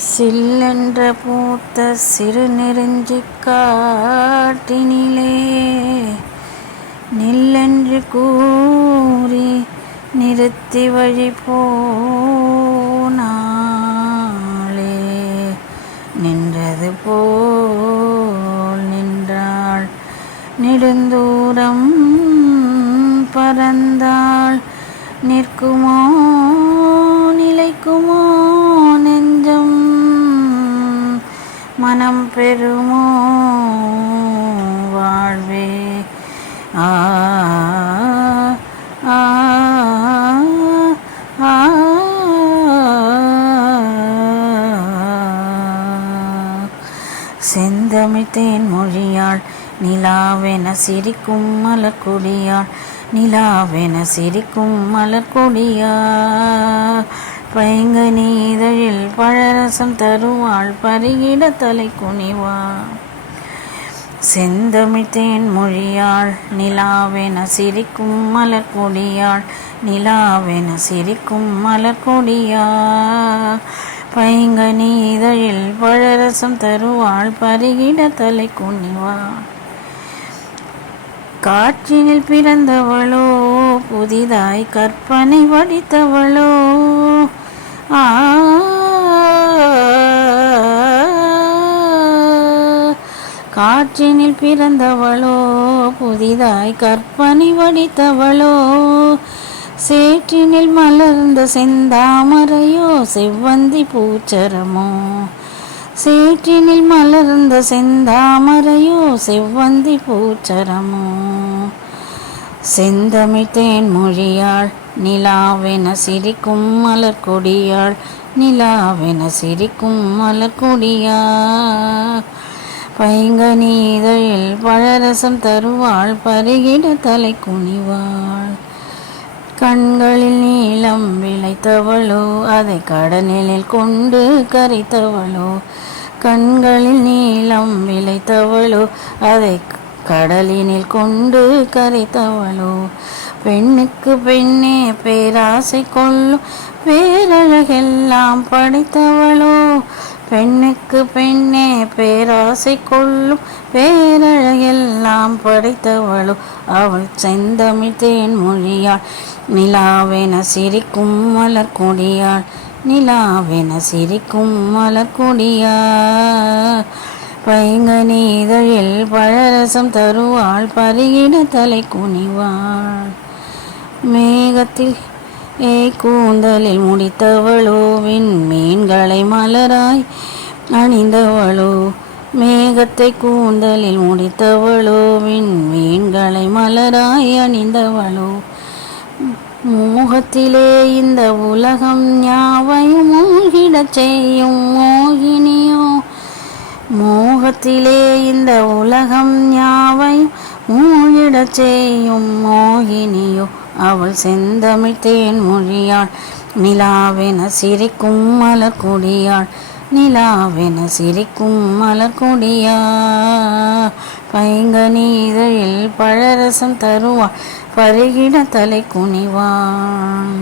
சில்லென்ற பூத்த சிறு நெருஞ்சிக் காட்டினிலே நில்லென்று கூறி நிறுத்தி வழி போனாளே. நின்றது போல் நின்றாள், நெடுந்தூரம் பறந்தாள். நிற்குமோ நிலைக்குமோ நெஞ்சம், மனம் பெறுமோ வாழ்வே. ஆ ஆ ஆ செந்தமிழ் தேன் மொழியாள் நிலாவென சிரிக்கும் மலர்கொடியாள். நிலாவென சிரிக்கும் மலர்கொடியாள். பைங்கனி இதழில் பழரசம் தருவாள், பருகிட தலை குனிவாள். செந்தமிழ் தேன் மொழியாள் நிலாவென சிரிக்கும் மலர்கொடியாள். நிலாவென சிரிக்கும் மலர்கொடியாள். பைங்கனி இதழில் பழரசம் தருவாள், பருகிட தலை குனிவாள். காற்றினில் பிறந்தவளோ, புதிதாய் கற்பனை வடித்தவளோ. ஆ காற்றினில் பிறந்தவளோ, புதிதாய் கற்பனை வடித்தவளோ. சேற்றினில் மலர்ந்த செந்தாமரையோ, செவ்வந்தி பூச்சரமோ. சேற்றினில் மலர்ந்த செந்தாமரையோ, செவ்வந்தி பூச்சரமோ. செந்தமிழ் தேன் மொழியாள் நிலாவென சிரிக்கும் மலர்கொடியாள். நிலாவென சிரிக்கும் மலர்கொடியாள். பைங்கனி இதழில் பழரசம் தருவாள், பருகிட தலை குனிவாள். கண்களில் நீளம் விளைத்தவளோ, அதை கடலில் கொண்டு கரைத்தவளோ. கண்களில் நீளம் விளைத்தவளோ, அதை கடலினில் கொண்டு கரைத்தவளோ. பெண்ணுக்கு பெண்ணே பேராசை கொள்ளும் பேரழகெல்லாம் படைத்தவளோ. பெண்ணுக்கு பெண்ணே பேராசை கொள்ளும் பேரழகெல்லாம் படைத்தவளோ. அவள் செந்தமிழ் தேன் மொழியாள் நிலாவென சிரிக்கும் மலர்கொடியாள். நிலாவென சிரிக்கும் மலர்கொடியாள். பைங்கனி இதழில் பழரசம் தருவாள், பருகிட தலை குனிவாள். மேகத்தில் கூந்தலில் முடித்தவளோ, விண்மீன்களை மலராய் அணிந்தவளோ. மேகத்தை கூந்தலில் முடித்தவளோ, விண்மீன்களை மலராய் அணிந்தவளோ. மோகத்திலே இந்த உலகம் யாவையும் மூழ்கிடச் செய்யும் மோகினியோ. மோகத்திலே இந்த உலகம் யாவையும் மூழ்கிடச் செய்யும் மோகினியோ. அவள் செந்தமிழ் தேன் மொழியாள் நிலாவென சிரிக்கும் மலர்கொடியாள். நிலாவென சிரிக்கும் மலர்கொடியாள். பைங்கனி இதழில் பழரசம் தருவாள், பருகிட தலை குனிவாள்.